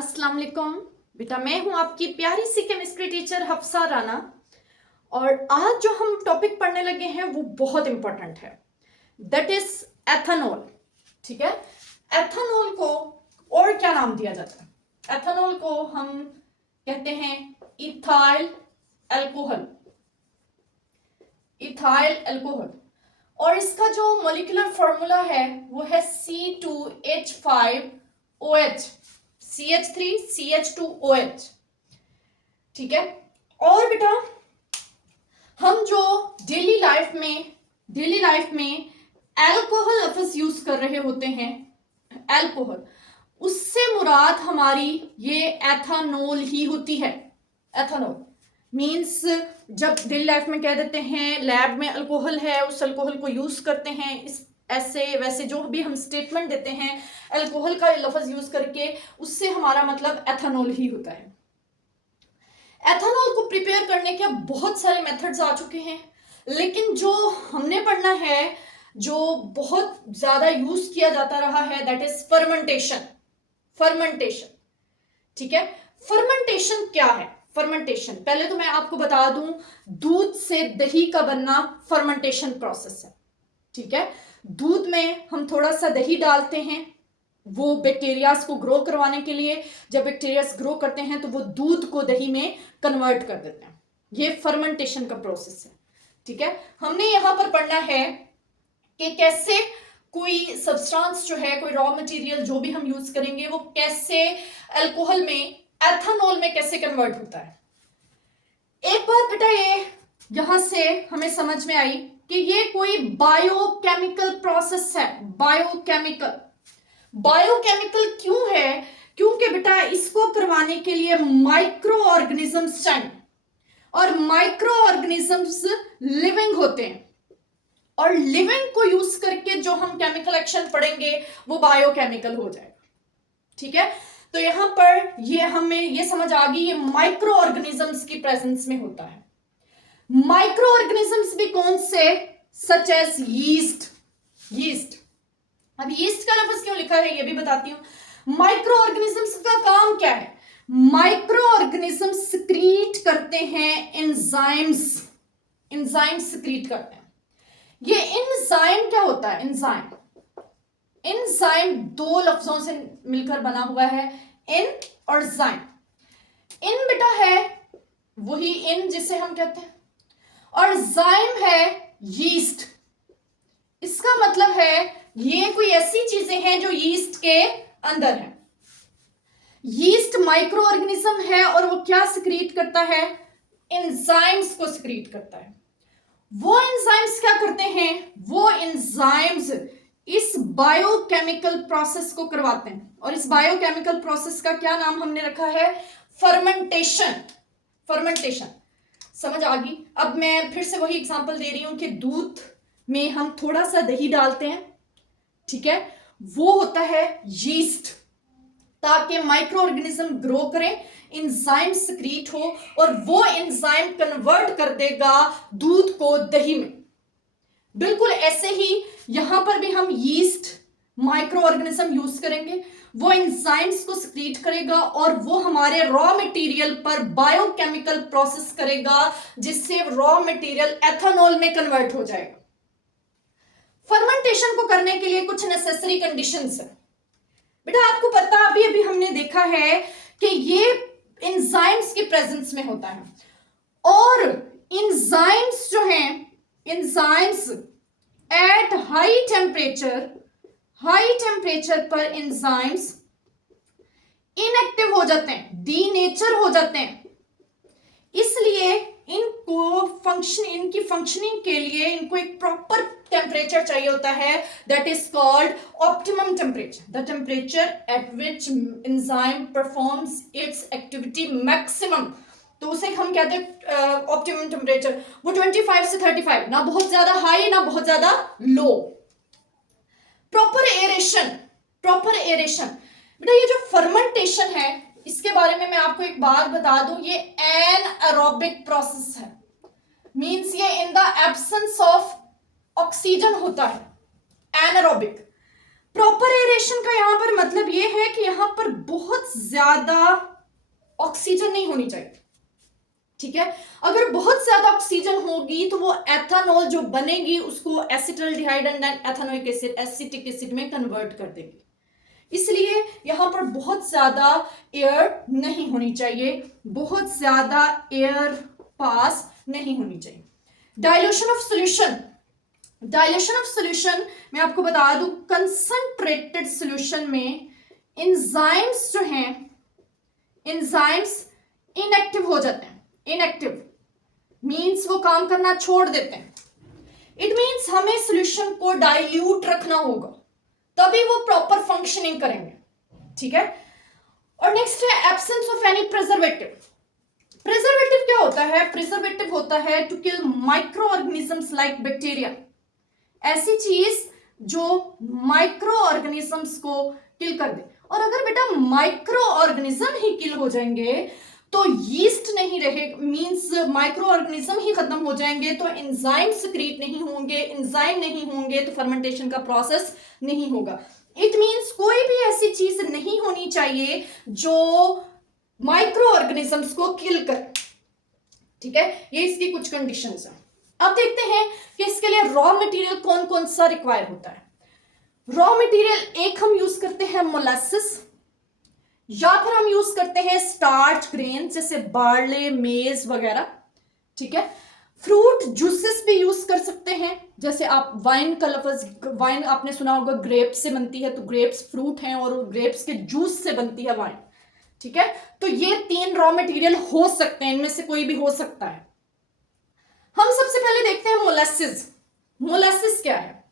अस्सलाम वालेकुम बेटा, मैं हूं आपकी प्यारी सी केमिस्ट्री टीचर हफ्सा राना। और आज जो हम टॉपिक पढ़ने लगे हैं वो बहुत इंपॉर्टेंट है, दैट इज एथेनॉल। ठीक है, एथेनॉल को और क्या नाम दिया जाता है? एथेनॉल को हम कहते हैं इथाइल अल्कोहल। इथाइल अल्कोहल, और इसका जो मॉलिक्यूलर फॉर्मूला है वो है C2H5OH, CH3CH2OH। ठीक है, और बेटा हम जो डेली लाइफ में अल्कोहल लफ्ज यूज कर रहे होते हैं, अल्कोहल, उससे मुराद हमारी ये एथेनॉल ही होती है। एथेनॉल मीन्स जब डेली लाइफ में कह देते हैं लैब में अल्कोहल है, उस अल्कोहल को यूज करते हैं, इस ऐसे वैसे जो भी हम स्टेटमेंट देते हैं अल्कोहल का लफ्ज यूज करके, उससे हमारा मतलब एथेनॉल ही होता है। एथेनॉल को प्रिपेयर करने के बहुत सारे मेथड्स आ चुके हैं, लेकिन जो हमने पढ़ना है, जो बहुत ज्यादा यूज किया जाता रहा है, दैट इज फर्मेंटेशन। फर्मेंटेशन, ठीक है, फर्मेंटेशन क्या है? फर्मेंटेशन पहले तो मैं आपको बता दूं, दूध से दही का बनना फर्मेंटेशन प्रोसेस है। ठीक है, दूध में हम थोड़ा सा दही डालते हैं वो बैक्टीरियाज को ग्रो करवाने के लिए। जब बैक्टीरियाज ग्रो करते हैं तो वो दूध को दही में कन्वर्ट कर देते हैं। ये फर्मेंटेशन का प्रोसेस है। ठीक है, हमने यहां पर पढ़ना है कि कैसे कोई सब्सटेंस जो है, कोई रॉ मटेरियल जो भी हम यूज करेंगे, वो कैसे अल्कोहल में, एथेनॉल में कैसे कन्वर्ट होता है। एक बात बेटा ये यहां से हमें समझ में आई कि ये कोई बायोकेमिकल प्रोसेस है। बायोकेमिकल, बायोकेमिकल क्यों है? क्योंकि बेटा इसको करवाने के लिए माइक्रो ऑर्गेनिजम्स चाहिए, और माइक्रो ऑर्गेनिजम्स लिविंग होते हैं, और लिविंग को यूज करके जो हम केमिकल एक्शन पढ़ेंगे वो बायोकेमिकल हो जाएगा। ठीक है, तो यहां पर ये हमें ये समझ आ गई, ये माइक्रो ऑर्गेनिजम्स की प्रेजेंस में होता है। माइक्रो ऑर्गेनिजम्स भी कौन से? Such as yeast. यीस्ट, अब यीस्ट का लफ्ज क्यों लिखा है ये भी बताती हूं। माइक्रो ऑर्गेनिजम्स का काम क्या है? माइक्रो ऑर्गेनिज्म सिक्रीट करते हैं एंजाइम्स। एंजाइम सिक्रीट करते हैं। ये एंजाइम क्या होता है? एंजाइम, एंजाइम दो लफ्जों से मिलकर बना हुआ है, इन और जाइम। इन बेटा है वही इन जिसे हम कहते हैं, और जाइम है यीस्ट। इसका मतलब है ये कोई ऐसी चीजें हैं जो यीस्ट के अंदर है। यीस्ट माइक्रो ऑर्गेनिज्म है, और वो क्या सिक्रीट करता है? एंजाइम्स को सिक्रीट करता है। वो एंजाइम्स क्या करते हैं? वो एंजाइम्स इस बायोकेमिकल प्रोसेस को करवाते हैं, और इस बायोकेमिकल प्रोसेस का क्या नाम हमने रखा है? फर्मेंटेशन। फर्मेंटेशन समझ आ गई? अब मैं फिर से वही एग्जांपल दे रही हूं कि दूध में हम थोड़ा सा दही डालते हैं, ठीक है, वो होता है यीस्ट, ताकि माइक्रो ऑर्गेनिज्म ग्रो करें, एंजाइम सिक्रीट हो, और वो एंजाइम कन्वर्ट कर देगा दूध को दही में। बिल्कुल ऐसे ही यहां पर भी हम यीस्ट माइक्रो ऑर्गेनिज्म यूज करेंगे, वो एंजाइम्स को सिक्रीट करेगा, और वो हमारे रॉ मटेरियल पर बायोकेमिकल प्रोसेस करेगा, जिससे रॉ मटेरियल एथेनॉल में कन्वर्ट हो जाएगा। फर्मेंटेशन को करने के लिए कुछ नेसेसरी कंडीशंस है बेटा। आपको पता, अभी अभी हमने देखा है कि ये एंजाइम्स की प्रेजेंस में होता है, और एंजाइम्स जो हैं, एंजाइम्स एट हाई टेम्परेचर पर एंजाइम्स इनएक्टिव हो जाते हैं, डीनेचर हो जाते हैं। इसलिए इनकी फंक्शनिंग के लिए इनको एक प्रॉपर टेम्परेचर चाहिए होता है, that is called optimum temperature, the temperature at which enzyme performs it's activity maximum. तो उसे हम कहते हैं ऑप्टिमम टेम्परेचर। वो 25 से 35, ना बहुत ज्यादा हाई ना बहुत ज्यादा लो। प्रॉपर एरेशन, प्रॉपर एरेशन बेटा, ये जो फर्मेंटेशन है इसके बारे में मैं आपको एक बात बता दूं, ये एनएरोबिक प्रोसेस है। मींस ये in the absence of oxygen होता है, एनएरोबिक। प्रॉपर एरेशन का यहां पर मतलब ये है कि यहां पर बहुत ज्यादा ऑक्सीजन नहीं होनी चाहिए, ठीक है। अगर बहुत ज्यादा ऑक्सीजन होगी तो वो एथानॉल जो बनेगी उसको acetaldehyde and ethanoic acid, acetic acid में कन्वर्ट कर देगी। इसलिए यहां पर बहुत ज्यादा एयर नहीं होनी चाहिए, बहुत ज्यादा एयर पास नहीं होनी चाहिए। Dilution of solution, dilution of solution मैं आपको बता दूं, कंसंट्रेटेड सॉल्यूशन में एंजाइम्स जो हैं, एंजाइम्स इनएक्टिव हो जाते हैं। इनएक्टिव मींस वो काम करना छोड़ देते हैं। इट मींस हमें सॉल्यूशन को डाइल्यूट रखना होगा, तभी वो प्रॉपर फंक्शनिंग करेंगे, ठीक है। और नेक्स्ट है absence of any preservative. Preservative क्या होता है? प्रिजर्वेटिव होता है to kill microorganisms like bacteria, ऐसी चीज जो माइक्रो ऑर्गेनिजम्स को किल कर दे। और अगर बेटा माइक्रो ऑर्गेनिज्म ही किल हो जाएंगे तो यीस्ट नहीं रहे, मींस माइक्रो ऑर्गेनिज्म ही खत्म हो जाएंगे तो एंजाइम सिक्रीट नहीं होंगे, एंजाइम नहीं होंगे तो फर्मेंटेशन का प्रोसेस नहीं होगा। इट मींस कोई भी ऐसी चीज नहीं होनी चाहिए जो माइक्रो ऑर्गेनिजम्स को किल करे, ठीक है। ये इसकी कुछ कंडीशंस हैं। अब देखते हैं कि इसके लिए रॉ मटेरियल कौन कौन सा रिक्वायर होता है। रॉ मटेरियल एक हम यूज करते हैं मोलासिस, या फिर हम यूज करते हैं स्टार्च ग्रेन जैसे बार्ले, मेज वगैरह, ठीक है। फ्रूट जूसेस भी यूज कर सकते हैं, जैसे आप वाइन का लफ्ज, वाइन आपने सुना होगा ग्रेप्स से बनती है, तो ग्रेप्स फ्रूट हैं और ग्रेप्स के जूस से बनती है वाइन, ठीक है। तो ये 3 रॉ मटेरियल हो सकते हैं, इनमें से कोई भी हो सकता है। हम सबसे पहले देखते हैं मोलासिस। मोलासिस क्या है?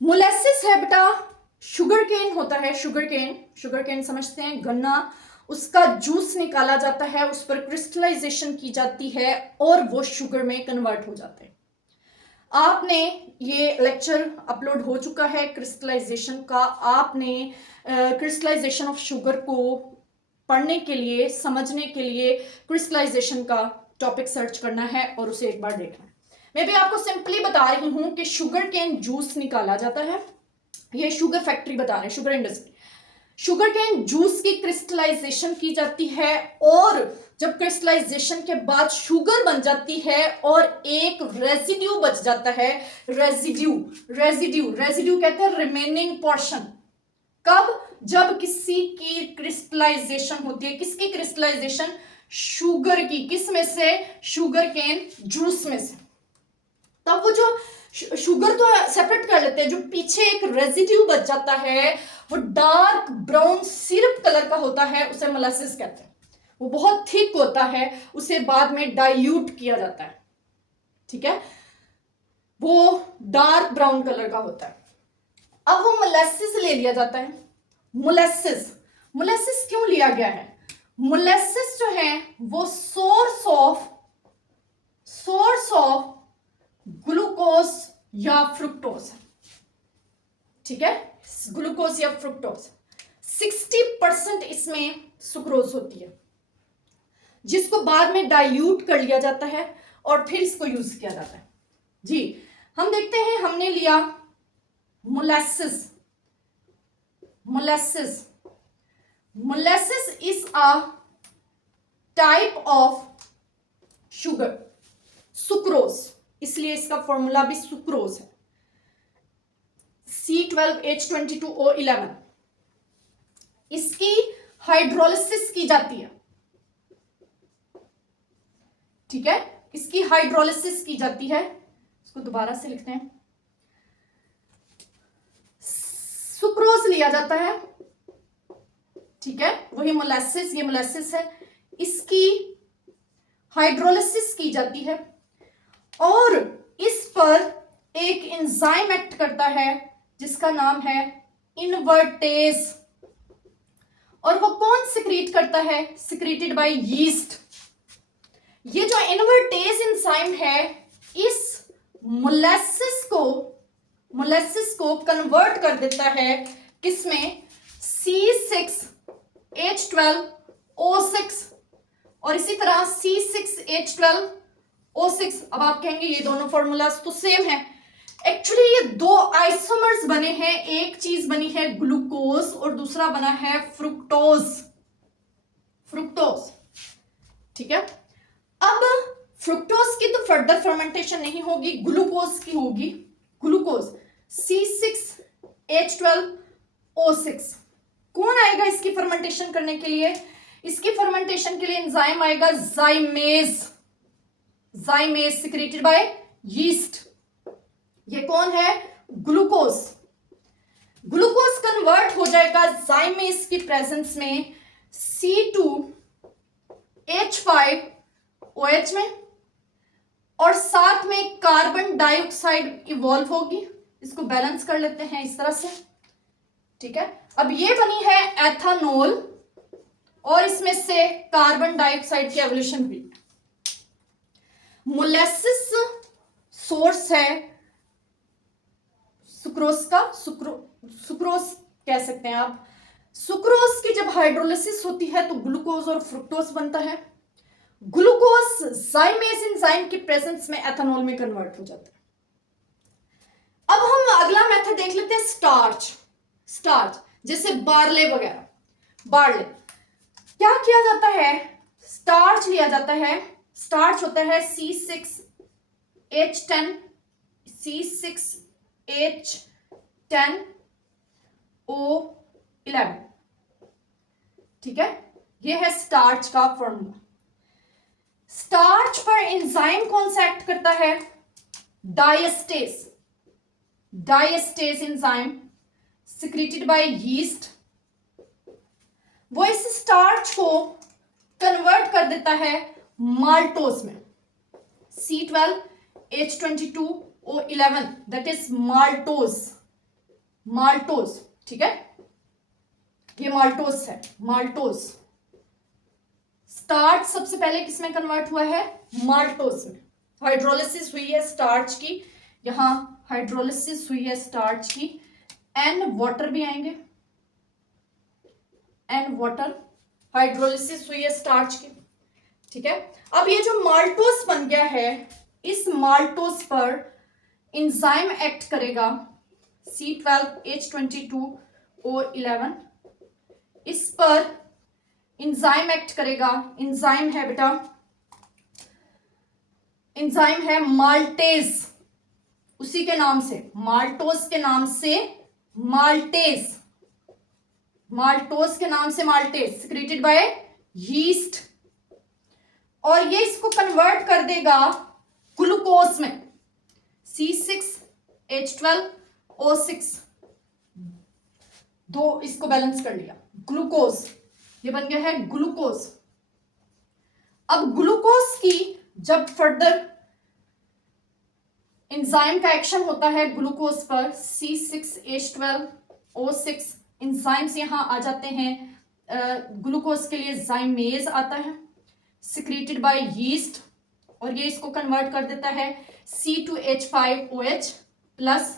मोलासिस है बेटा, शुगर केन होता है, शुगर केन, शुगर केन समझते हैं, गन्ना, उसका जूस निकाला जाता है, उस पर क्रिस्टलाइजेशन की जाती है और वो शुगर में कन्वर्ट हो जाते हैं। आपने ये लेक्चर अपलोड हो चुका है क्रिस्टलाइजेशन का, आपने क्रिस्टलाइजेशन ऑफ शुगर को पढ़ने के लिए, समझने के लिए क्रिस्टलाइजेशन का टॉपिक सर्च करना है और उसे एक बार देखना है। मैं भी आपको सिंपली बता रही हूं कि शुगर केन जूस निकाला जाता है, ये शुगर फैक्ट्री बता रहे हैं, sugar industry. Sugar cane juice की क्रिस्टलाइजेशन की जाती है और जब क्रिस्टलाइजेशन के बाद शुगर बन जाती है और एक रेजिड्यू बच जाता है, रेजिड्यू, रेजिड्यू, रेजिड्यू कहते हैं रिमेनिंग पोर्शन। कब? जब किसी की क्रिस्टलाइजेशन होती है, किसकी क्रिस्टलाइजेशन? शुगर की। किस में से? शुगर केन जूस में से। तब वो जो शुगर तो सेपरेट कर लेते हैं, जो पीछे एक रेजिड्यू बच जाता है वो डार्क ब्राउन सिरप कलर का होता है, उसे मोलासिस कहते हैं। वो बहुत थिक होता है, उसे बाद में डाइल्यूट किया जाता है, ठीक है। वो डार्क ब्राउन कलर का होता है। अब वो मोलासिस ले लिया जाता है। मोलासिस, मोलासिस क्यों लिया गया है? मोलासिस जो है वो सोर्स ऑफ ग्लूकोज या फ्रुक्टोज, ठीक है, ग्लूकोज या फ्रुक्टोज। 60% इसमें सुक्रोज होती है, जिसको बाद में डाइल्यूट कर लिया जाता है और फिर इसको यूज किया जाता है। जी, हम देखते हैं, हमने लिया molasses. Molasses, molasses is a type of sugar, sucrose, इसलिए इसका फॉर्मूला भी सुक्रोज है, C12H22O11। इसकी हाइड्रोलिसिस की जाती है, ठीक है, इसकी हाइड्रोलिसिस की जाती है। इसको दोबारा से लिखते हैं। सुक्रोज लिया जाता है, ठीक है, वही मोलासिस, ये मोलासिस है, इसकी हाइड्रोलिसिस की जाती है और इस पर एक एंजाइम एक्ट करता है जिसका नाम है इनवर्टेज। और वो कौन सिक्रीट करता है? Secreted by yeast. ये जो इनवर्टेज एंजाइम है इस मोलासिस को कन्वर्ट कर देता है किसमें? C6H12O6 और इसी तरह C6H12O6। अब आप कहेंगे ये दोनों फॉर्मूलाज तो सेम है, एक्चुअली ये दो आइसोमर्स बने हैं, एक चीज बनी है ग्लूकोज और दूसरा बना है फ्रुक्टोज। फ्रुक्टोज, ठीक है। अब फ्रुक्टोज की तो फर्दर फर्मेंटेशन नहीं होगी, ग्लूकोज की होगी। Glucose C6H12O6। कौन आएगा इसकी फर्मेंटेशन करने के लिए? इसकी फर्मेंटेशन के लिए एंजाइम आएगा जाइमेज। जाइमेज सिक्रेटेड बाय यीस्ट। ये कौन है? ग्लूकोज। ग्लूकोज कन्वर्ट हो जाएगा जाइमेज की प्रेजेंस में C2H5OH में, और साथ में कार्बन डाइऑक्साइड इवॉल्व होगी। इसको बैलेंस कर लेते हैं इस तरह से, ठीक है। अब ये बनी है एथानॉल और इसमें से कार्बन डाइऑक्साइड की एवोल्यूशन हुई। मोलेसिस सोर्स है सुक्रोज का, सुक्रोज कह सकते हैं आप। सुक्रोज की जब हाइड्रोलिसिस होती है तो ग्लूकोज और फ्रुक्टोज बनता है। ग्लूकोज जाइमेज एंजाइम की प्रेजेंस में एथानॉल में कन्वर्ट हो जाता है। अब हम अगला मेथड देख लेते हैं, स्टार्च। स्टार्च जैसे बार्ले वगैरह। बार्ले क्या किया जाता है? स्टार्च लिया जाता है। स्टार्च होता है C6H10 C6H10O11, ठीक है। ये है स्टार्च का फॉर्मूला। स्टार्च पर एंजाइम कौन सा एक्ट करता है? Diastase. Diastase enzyme secreted by yeast. वो इस स्टार्च को कन्वर्ट कर देता है माल्टोज में, C12H22O11, that is maltose. Maltose, ठीक है। ये माल्टोज है, माल्टोज। स्टार्च सबसे पहले किसमें कन्वर्ट हुआ है? माल्टोज में। हाइड्रोलिसिस हुई है स्टार्च की, यहां हाइड्रोलिसिस हुई है स्टार्च की। एंड वाटर भी आएंगे, एंड वाटर, हाइड्रोलिसिस हुई है स्टार्च की, ठीक है। अब ये जो माल्टोज बन गया है, इस माल्टोज पर एंजाइम एक्ट करेगा C12H22O11। इस पर एंजाइम एक्ट करेगा, एंजाइम है बेटा, एंजाइम है माल्टेज, उसी के नाम से, माल्टोज के नाम से माल्टेज, माल्टोज के नाम से माल्टेज, सिक्रेटेड बाय यीस्ट। और ये इसको कन्वर्ट कर देगा ग्लूकोज में, C6H12O6। दो इसको बैलेंस कर लिया, ग्लूकोज, ये बन गया है ग्लूकोज। अब ग्लूकोज की जब फर्दर एंजाइम का एक्शन होता है ग्लूकोज पर, C6H12O6 एंजाइम्स यहां आ जाते हैं। ग्लूकोज के लिए जाइमेज आता है सिक्रेटेड बाय यीस्ट, और ये इसको कन्वर्ट कर देता है C2H5OH plus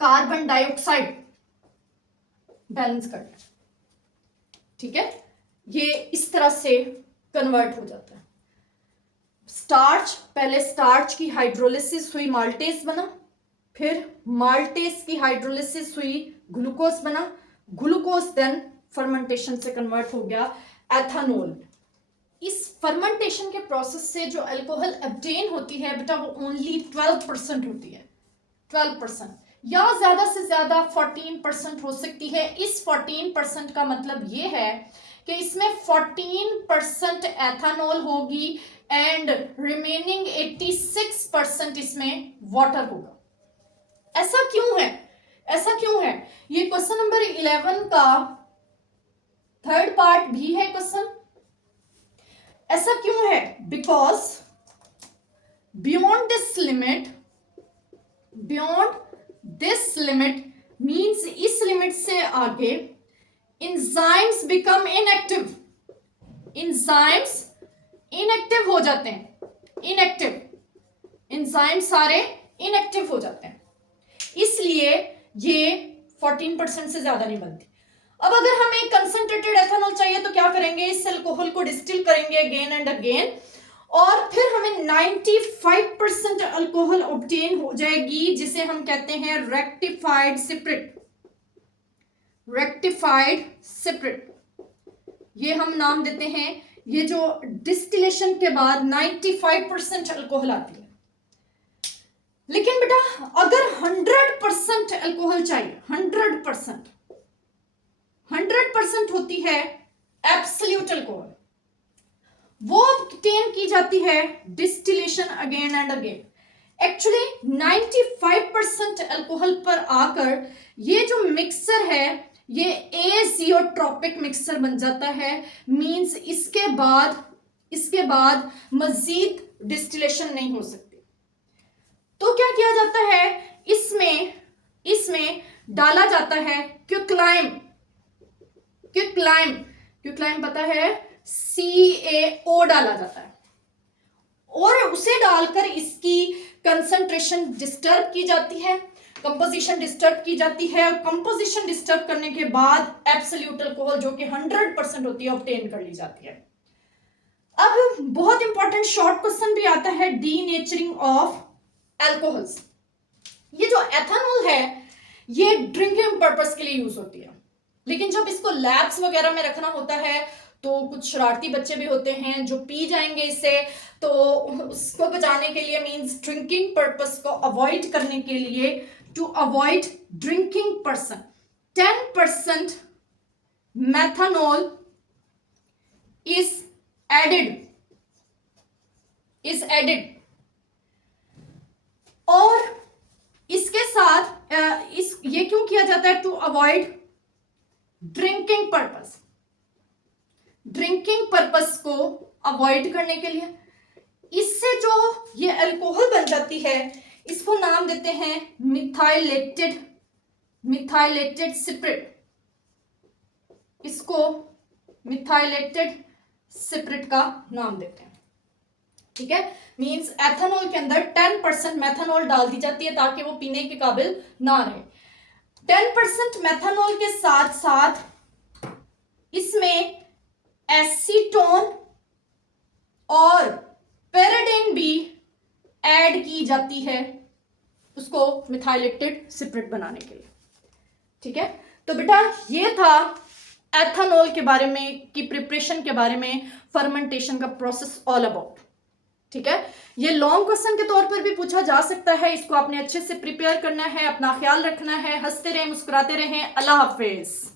carbon dioxide, balance कर, ठीक है। ये इस तरह से कन्वर्ट हो जाता है। स्टार्च, पहले स्टार्च की हाइड्रोलिसिस हुई, माल्टेज बना, फिर माल्टेज की हाइड्रोलिसिस हुई, ग्लूकोज बना, ग्लूकोज देन फर्मेंटेशन से कन्वर्ट हो गया एथानॉल। इस फर्मेंटेशन के प्रोसेस से जो अल्कोहल ऑब्टेन होती है बेटा, वो ओनली 12% होती है, 12%, या ज्यादा से ज्यादा 14% हो सकती है। इस 14% का मतलब ये है कि इसमें 14% एथानॉल होगी एंड रिमेनिंग 86% इसमें वाटर होगा। ऐसा क्यों है? ऐसा क्यों है? ये क्वेश्चन नंबर 11 का थर्ड पार्ट भी है क्वेश्चन। ऐसा क्यों है? Because beyond this limit means इस लिमिट से आगे enzymes become inactive, enzymes inactive हो जाते हैं, इनएक्टिव, एंजाइम सारे इनएक्टिव हो जाते हैं, इसलिए ये 14% से ज्यादा नहीं बनती। अब अगर हमें कंसंट्रेटेड एथेनॉल चाहिए तो क्या करेंगे? इस अल्कोहल को डिस्टिल करेंगे अगेन एंड अगेन, और फिर हमें 95% अल्कोहल ऑब्टेन हो जाएगी, जिसे हम कहते हैं रेक्टिफाइड सिपरेट। रेक्टिफाइड सिपरेट, ये हम नाम देते हैं। ये जो डिस्टिलेशन के बाद 95% अल्कोहल आती है। लेकिन बेटा अगर 100% अल्कोहल चाहिए, 100% होती है एब्सोल्यूट अल्कोहल, वो ऑब्टेन की जाती है distillation again and again. Actually 95% alcohol पर आकर ये जो मिक्सचर है ये एजियोट्रोपिक मिक्सचर बन जाता है। मींस इसके बाद मजीद डिस्टिलेशन नहीं हो सकती। तो क्या किया जाता है, इसमें डाला जाता है क्विकलाइम पता है, CaO डाला जाता है, और उसे डालकर इसकी कंसंट्रेशन डिस्टर्ब की जाती है, कंपोजिशन डिस्टर्ब की जाती है, और कंपोजिशन डिस्टर्ब करने के बाद एब्सोल्यूट अल्कोहल जो कि 100% होती है ऑब्टेन कर ली जाती है। अब बहुत इंपॉर्टेंट शॉर्ट क्वेश्चन भी आता है, डीनेचरिंग ऑफ अल्कोहल्स। ये जो एथेनॉल है ये ड्रिंकिंग पर्पस के लिए यूज होती है, लेकिन जब इसको लैब्स वगैरह में रखना होता है तो कुछ शरारती बच्चे भी होते हैं जो पी जाएंगे इसे, तो उसको बचाने के लिए, मींस ड्रिंकिंग पर्पस को अवॉइड करने के लिए, to avoid drinking person, 10% methanol is added. और इसके साथ ये क्यों किया जाता है, टू अवॉइड ड्रिंकिंग पर्पस को अवॉइड करने के लिए। इससे जो ये अल्कोहल बन जाती है इसको नाम देते हैं मिथाइलेटेड सिपरेट। इसको मिथाइलेटेड सिपरेट का नाम देते हैं। ठीक है, मींस एथेनॉल के अंदर 10% मेथनॉल डाल दी जाती है ताकि वो पीने के काबिल ना रहे। 10% मेथनॉल के साथ साथ इसमें एसीटोन और पैराडिन भी ऐड की जाती है उसको मिथाइलेटेड सिपरेट बनाने के लिए। ठीक है, तो बेटा ये था एथेनॉल के बारे में की प्रिपरेशन के बारे में, फर्मेंटेशन का प्रोसेस ऑल अबाउट। ठीक है, ये लॉन्ग क्वेश्चन के तौर पर भी पूछा जा सकता है, इसको आपने अच्छे से प्रिपेयर करना है, अपना ख्याल रखना है, हंसते रहें, मुस्कुराते रहें। अल्लाह हाफिज।